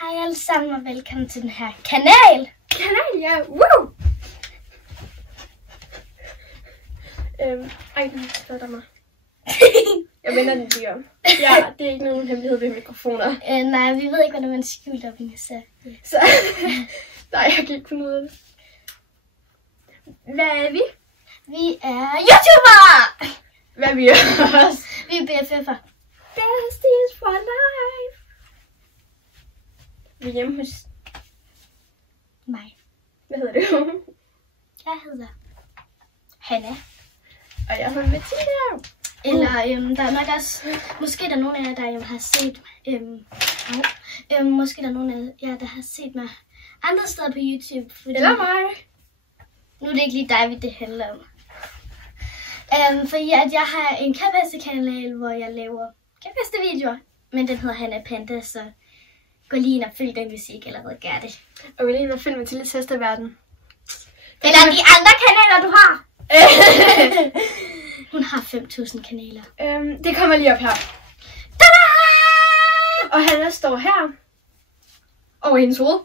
Hej alle sammen og velkommen til den her kanal. Ja. Woo! Ej, den støtter mig. Jeg vender den lige om. Ja, det er ikke nogen hemmelighed ved mikrofoner. Nej, vi ved ikke, hvordan man skjuler dem. Så nej, jeg kan ikke finde ud af det. Hvad er vi? Vi er YouTubere! Hvad er vi også? Vi er BFF'er. Besties for life. Vi er hjemme hos mig. Hvad hedder det? Jeg hedder Hanna. Og jeg hedder Mathilde. Eller der er nok også, måske der er nogen af jer, der har set måske der er nogen af jer, der har set mig andre steder på YouTube. Fordi Eller mig. Nu er det ikke lige dig, det handler om. Fordi at jeg har en kæphestekanal, hvor jeg laver kæphestevideoer, men den hedder Hanna Panda, så gå lige ind og følg den, hvis I ikke allerede gør det. Og gå lige ind og følg Mathildes hesteverden. Eller de andre kanaler, du har. Hun har 5.000 kanaler. Det kommer lige op her. Tada! Og Hanna står her. Over hendes hoved.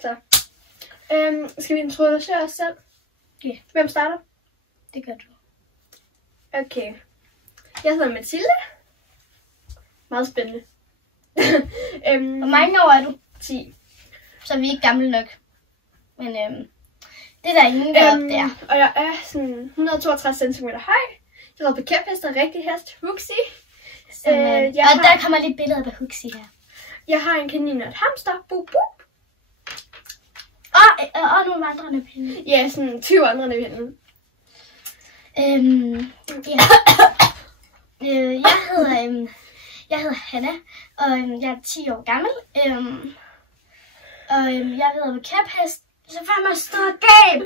Så. Skal vi introducere os selv? Ja. Yeah. Hvem starter? Det gør du. Okay. Jeg hedder Mathilde. Meget spændende. Hvor mange år er du? 10. Så er vi ikke gamle nok. Men det er der ingen, der der. Og jeg er sådan 162 cm høj. Jeg har på kæphest og rigtig hest. Huxi. Der kommer lidt billeder på Huxi her. Jeg har en kanin og et hamster. Boop, boop. Og nogle andre pinde. Ja, sådan 20 andre pinde. Ja. Jeg hedder Hanna, og jeg er 10 år gammel. Jeg rider på kæphest. Så får man stor gab.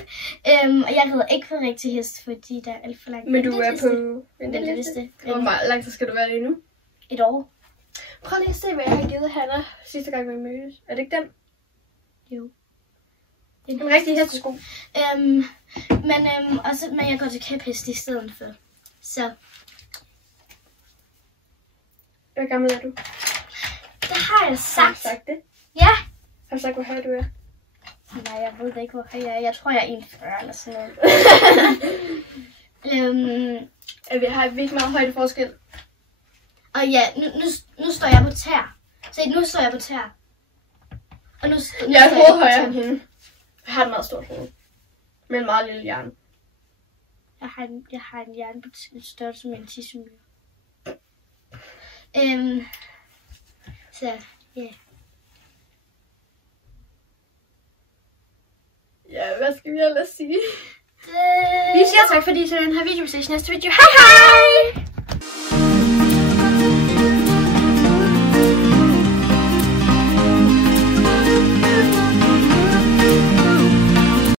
Og jeg rider ikke på rigtig hest, fordi der er alt for langt. Men du er på venteliste. Hvor lang tid skal du være det nu? 1 år. Prøv lige at se, hvad jeg har givet Hanna sidste gang, vi mødtes. Er det ikke den? Jo. Det er en rigtig hestesko. Men jeg går til kæphest i stedet for. Så. Hvor gammel er du? Det har jeg sagt. Har du sagt det? Ja. Har du sagt, hvor høj du er? Nej, jeg ved ikke, hvor høj jeg er. Jeg tror, jeg er 1,40 eller sådan noget. Vi har ikke meget højde forskel. Og ja, nu står jeg på tær. Se, nu står jeg på tær. Og nu jeg er hovedet højere end hende. Jeg har et meget stort hoved. Med en meget lille hjerne. Jeg har en hjerne på størrelse som en tissemyre. Så, ja. Yeah. Ja, hvad skal vi ellers sige? Vi siger tak fordi I så den her video. Vi ses i næste video. Hej hej!